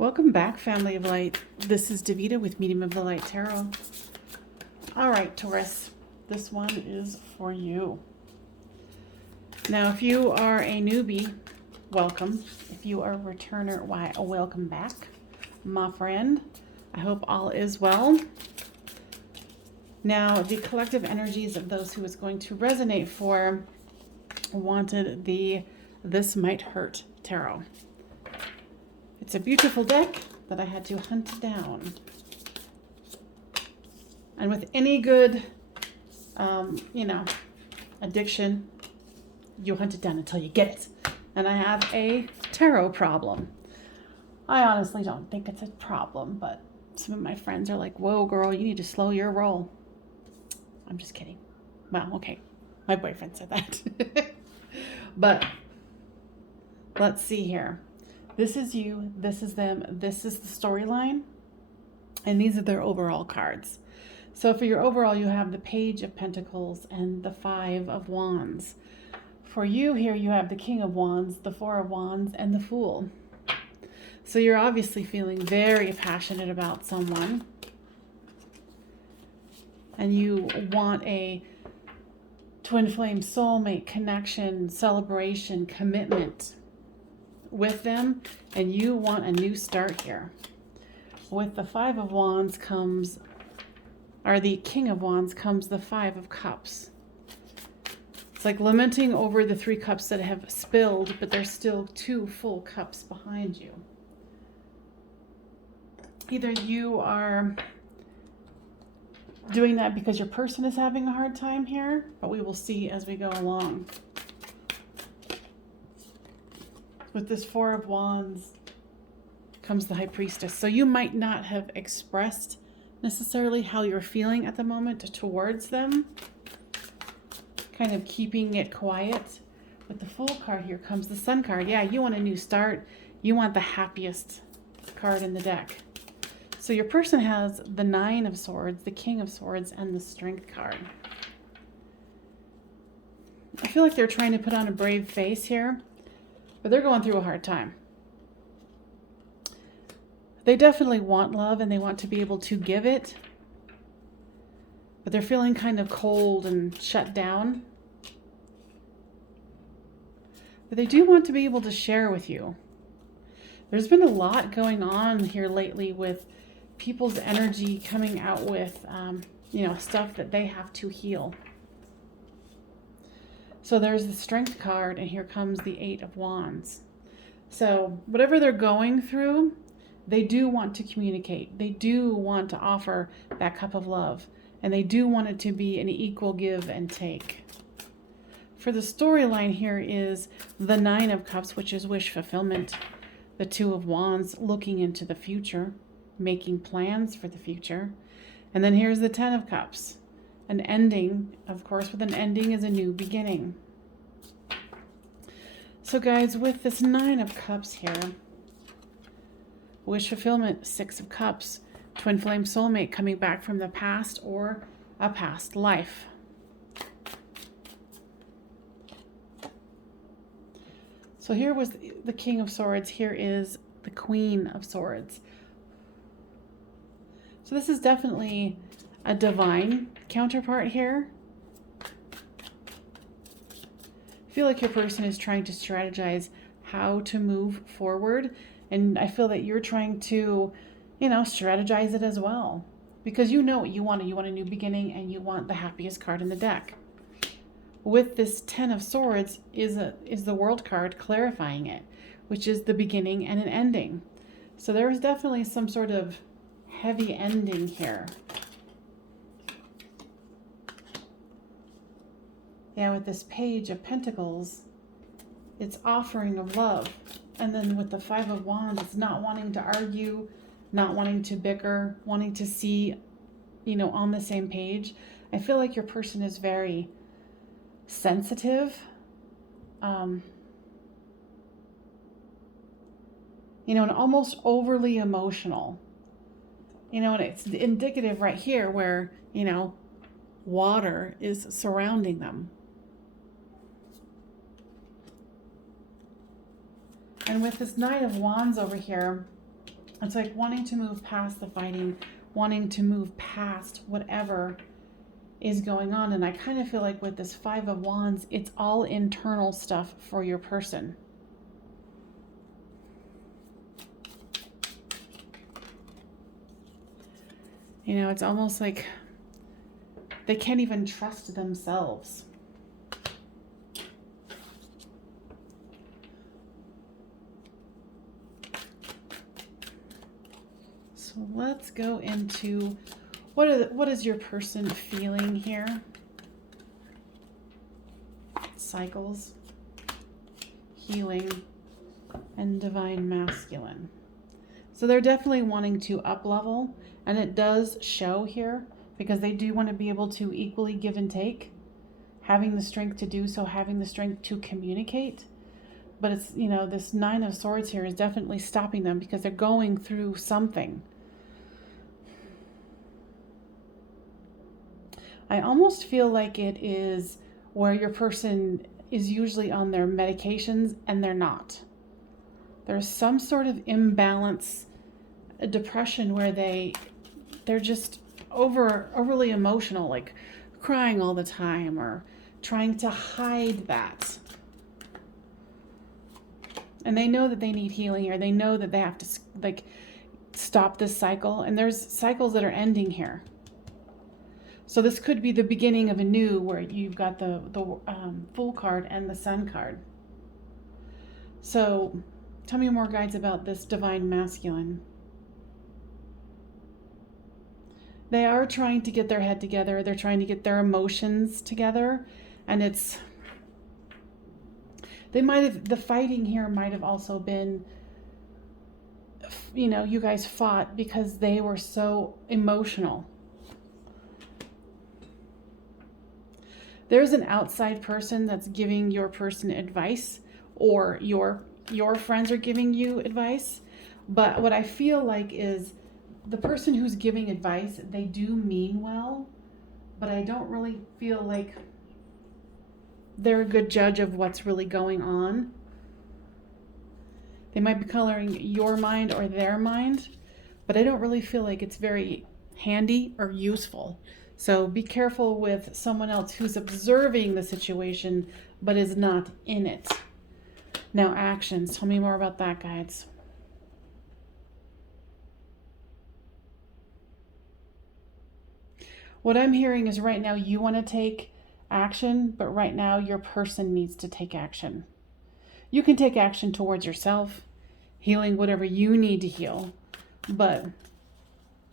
Welcome back, family of light. This is Davita with Medium of the Light Tarot. All right, Taurus, this one is for you. Now, if you are a newbie, welcome. If you are a returner, why, welcome back, my friend. I hope all is well. Now, the collective energies of those who it's going to resonate for wanted the This Might Hurt Tarot. It's a beautiful deck that I had to hunt down. And with any good, addiction, you hunt it down until you get it. And I have a tarot problem. I honestly don't think it's a problem, but some of my friends are like, whoa, girl, you need to slow your roll. I'm just kidding. Well, okay. My boyfriend said that. But let's see here. This is you, this is them, this is the storyline, and these are their overall cards. So for your overall, you have the Page of Pentacles and the Five of Wands. For you here, you have the King of Wands, the Four of Wands, and the Fool. So you're obviously feeling very passionate about someone, and you want a twin flame soulmate connection, celebration, commitment with them, and you want a new start here. With the Five of Wands comes, or the King of Wands comes the Five of Cups. It's like lamenting over the 3 cups that have spilled, but there's still 2 full cups behind you. Either you are doing that because your person is having a hard time here, but we will see as we go along. With this Four of Wands comes the High Priestess. So you might not have expressed necessarily how you're feeling at the moment towards them. Kind of keeping it quiet. With the Fool card here comes the Sun card. Yeah, you want a new start. You want the happiest card in the deck. So your person has the Nine of Swords, the King of Swords, and the Strength card. I feel like they're trying to put on a brave face here, but they're going through a hard time. They definitely want love and they want to be able to give it, but they're feeling kind of cold and shut down. But they do want to be able to share with you. There's been a lot going on here lately with people's energy coming out with, stuff that they have to heal. So there's the Strength card, and here comes the Eight of Wands. So whatever they're going through, they do want to communicate. They do want to offer that cup of love, and they do want it to be an equal give and take. For the storyline here is the Nine of Cups, which is wish fulfillment. The Two of Wands, looking into the future, making plans for the future. And then here's the Ten of Cups. An ending, of course, with an ending is a new beginning. So guys, with this Nine of Cups here, wish fulfillment, Six of Cups, twin flame soulmate coming back from the past or a past life. So here was the King of Swords, here is the Queen of Swords. So this is definitely a divine counterpart here. I feel like your person is trying to strategize how to move forward, and I feel that you're trying to, strategize it as well, because you know what you want. You want a new beginning, and you want the happiest card in the deck. With this Ten of Swords is the World card clarifying it, which is the beginning and an ending. So there is definitely some sort of heavy ending here. Yeah, with this Page of Pentacles, it's offering of love. And then with the Five of Wands, it's not wanting to argue, not wanting to bicker, wanting to see, on the same page. I feel like your person is very sensitive. And almost overly emotional. And it's indicative right here where, water is surrounding them. And with this Knight of Wands over here, It's like wanting to move past the fighting, wanting to move past whatever is going on. And I kind of feel like with this Five of Wands, it's all internal stuff for your person. You know, it's almost like they can't even trust themselves. So let's go into what is your person feeling here? Cycles, healing, and divine masculine. So they're definitely wanting to up level, and it does show here because they do want to be able to equally give and take, having the strength to do so, having the strength to communicate. But it's, you know, this Nine of Swords here is definitely stopping them because they're going through something. I almost feel like it is where your person is usually on their medications and they're not. There's some sort of imbalance, a depression where they're just overly emotional, like crying all the time or trying to hide that. And they know that they need healing, or they know that they have to like stop this cycle. And there's cycles that are ending here. So this could be the beginning of a new, where you've got the Fool card and the Sun card. So tell me more, guides, about this divine masculine. They are trying to get their head together. They're trying to get their emotions together. And the fighting here might have also been, you know, you guys fought because they were so emotional. There's an outside person that's giving your person advice, or your friends are giving you advice. But what I feel like is the person who's giving advice, they do mean well, but I don't really feel like they're a good judge of what's really going on. They might be coloring your mind or their mind, but I don't really feel like it's very handy or useful. So be careful with someone else who's observing the situation but is not in it. Now, actions. Tell me more about that, guides. What I'm hearing is right now you want to take action, but right now your person needs to take action. You can take action towards yourself, healing whatever you need to heal, but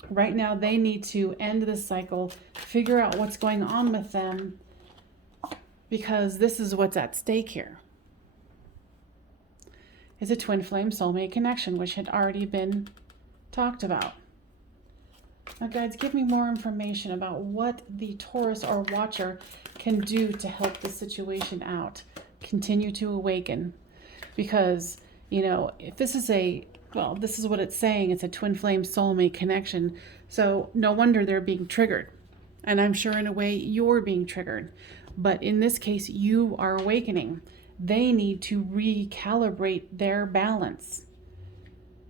right now they need to end this cycle, figure out what's going on with them, because this is what's at stake here. It's a twin flame soulmate connection, which had already been talked about. Now, guides, give me more information about what the Taurus or Watcher can do to help the situation out. Continue to awaken. Because, you know, if this is this is what it's saying. It's a twin flame soulmate connection. So no wonder they're being triggered. And I'm sure in a way you're being triggered. But in this case, you are awakening. They need to recalibrate their balance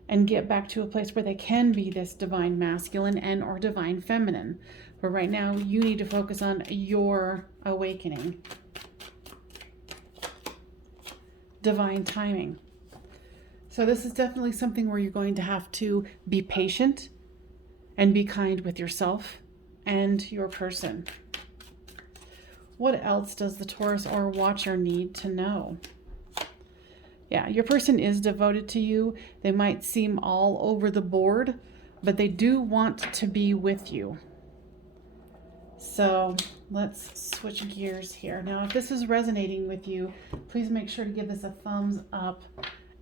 and get back to a place where they can be this divine masculine and or divine feminine. But right now, you need to focus on your awakening. Divine timing. So this is definitely something where you're going to have to be patient and be kind with yourself and your person. What else does the Taurus or Watcher need to know? Yeah, your person is devoted to you. They might seem all over the board, but they do want to be with you. So let's switch gears here. Now, if this is resonating with you, please make sure to give this a thumbs up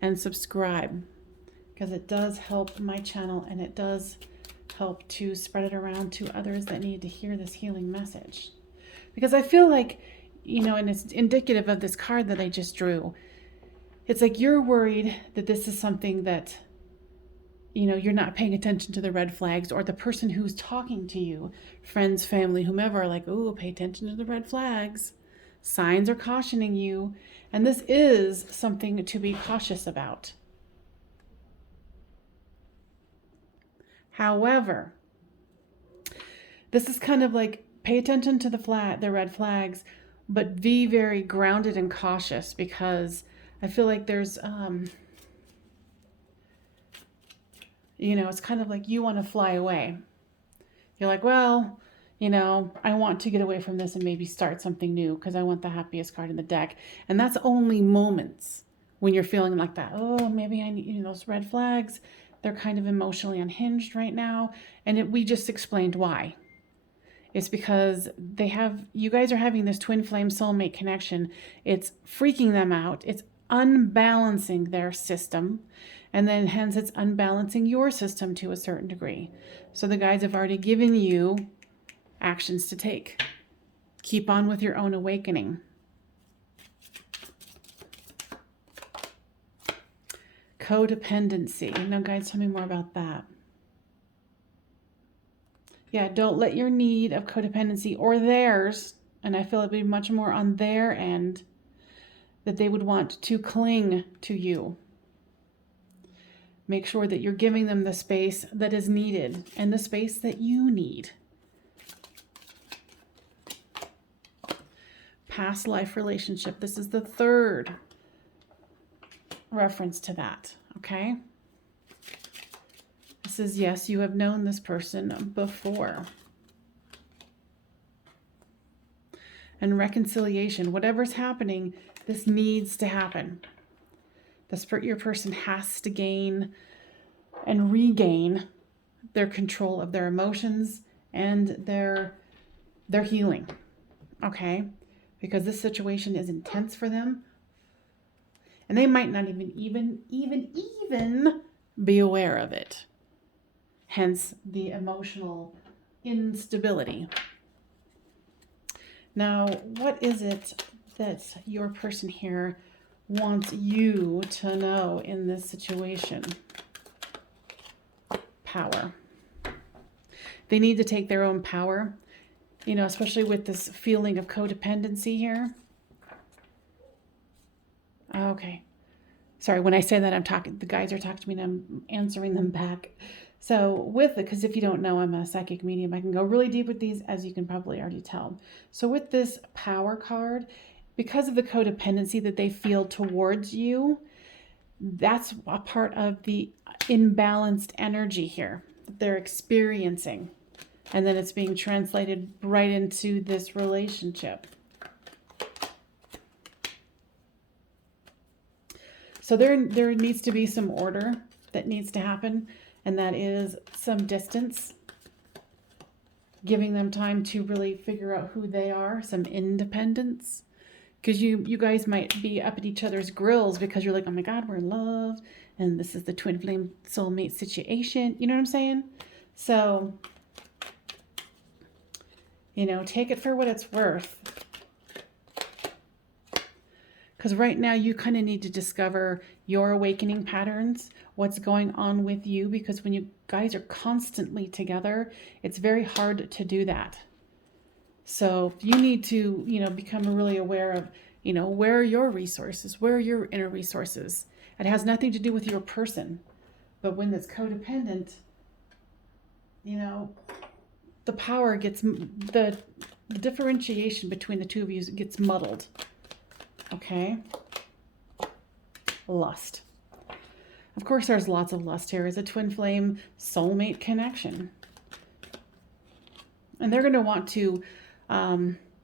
and subscribe, because it does help my channel and it does help to spread it around to others that need to hear this healing message. Because I feel like, you know, and it's indicative of this card that I just drew. It's like you're worried that this is something that, you know, you're not paying attention to the red flags, or the person who's talking to you, friends, family, whomever, are like, oh, pay attention to the red flags. Signs are cautioning you. And this is something to be cautious about. However, this is kind of like, pay attention to the red flags, but be very grounded and cautious, because I feel like there's, it's kind of like you want to fly away. You're like, well, I want to get away from this and maybe start something new because I want the happiest card in the deck. And that's only moments when you're feeling like that. Oh, maybe I need, those red flags. They're kind of emotionally unhinged right now. And we just explained why. It's because you guys are having this twin flame soulmate connection. It's freaking them out. It's unbalancing their system. And then hence it's unbalancing your system to a certain degree. So the guides have already given you actions to take. Keep on with your own awakening. Codependency. Now, guys, tell me more about that. Yeah, don't let your need of codependency or theirs, and I feel it would be much more on their end, that they would want to cling to you. Make sure that you're giving them the space that is needed and the space that you need. Past life relationship. This is the third reference to that, okay? This is, yes, you have known this person before. And reconciliation. Whatever's happening, this needs to happen. Your person has to gain and regain their control of their emotions and their healing, okay? Because this situation is intense for them, and they might not even be aware of it. Hence the emotional instability. Now, what is it that your person here wants you to know in this situation? Power. They need to take their own power, especially with this feeling of codependency here. Okay. Sorry, when I say that, the guides are talking to me and I'm answering them back. So because if you don't know, I'm a psychic medium. I can go really deep with these, as you can probably already tell. So with this power card, because of the codependency that they feel towards you, that's a part of the imbalanced energy here that they're experiencing. And then it's being translated right into this relationship. So there needs to be some order that needs to happen, and that is some distance, giving them time to really figure out who they are, some independence. Because you guys might be up at each other's grills because you're like, oh my God, we're in love, and this is the twin flame soulmate situation. You know what I'm saying? So, take it for what it's worth. Because right now you kind of need to discover your awakening patterns, what's going on with you, because when you guys are constantly together, it's very hard to do that. So you need to, become really aware of, where are your resources? Where are your inner resources? It has nothing to do with your person. But when it's codependent, the power gets, the differentiation between the two of you gets muddled. Okay? Lust. Of course, there's lots of lust here. It's a twin flame soulmate connection. And they're going to want to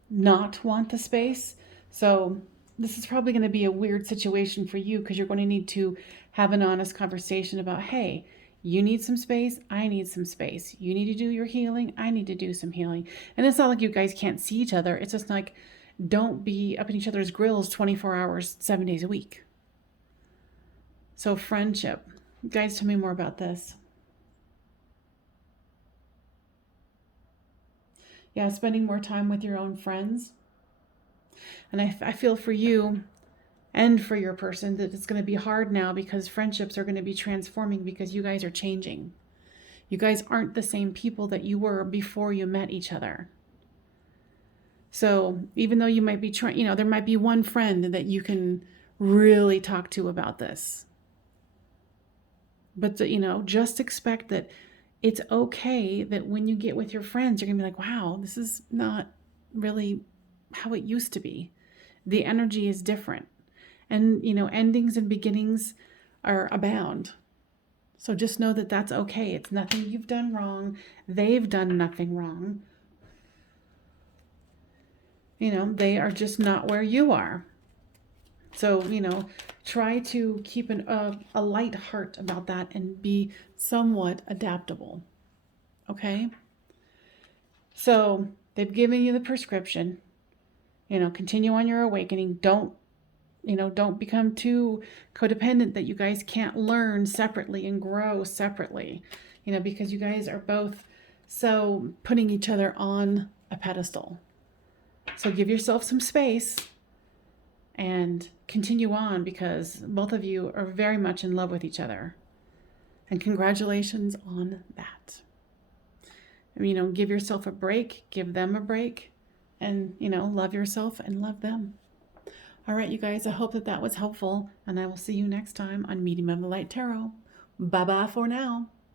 not want the space. So this is probably going to be a weird situation for you, because you're going to need to have an honest conversation about, hey, you need some space. I need some space. You need to do your healing. I need to do some healing. And it's not like you guys can't see each other. It's just like, don't be up in each other's grills 24 hours, 7 days a week. So friendship. Guys, tell me more about this. Yeah, spending more time with your own friends. And I feel for you and for your person that it's going to be hard now, because friendships are going to be transforming, because you guys are changing. You guys aren't the same people that you were before you met each other. So even though you might be trying, there might be one friend that you can really talk to about this. But, just expect that it's okay that when you get with your friends, you're going to be like, wow, this is not really how it used to be. The energy is different. And, endings and beginnings are abound. So just know that that's okay. It's nothing you've done wrong. They've done nothing wrong. They are just not where you are. So, try to keep a light heart about that and be somewhat adaptable. Okay? So, they've given you the prescription. Continue on your awakening. Don't become too codependent that you guys can't learn separately and grow separately, because you guys are both so putting each other on a pedestal. So give yourself some space and continue on, because both of you are very much in love with each other. And congratulations on that. Give yourself a break, give them a break, and, love yourself and love them. All right, you guys, I hope that was helpful, and I will see you next time on Medium of the Light Tarot. Bye-bye for now.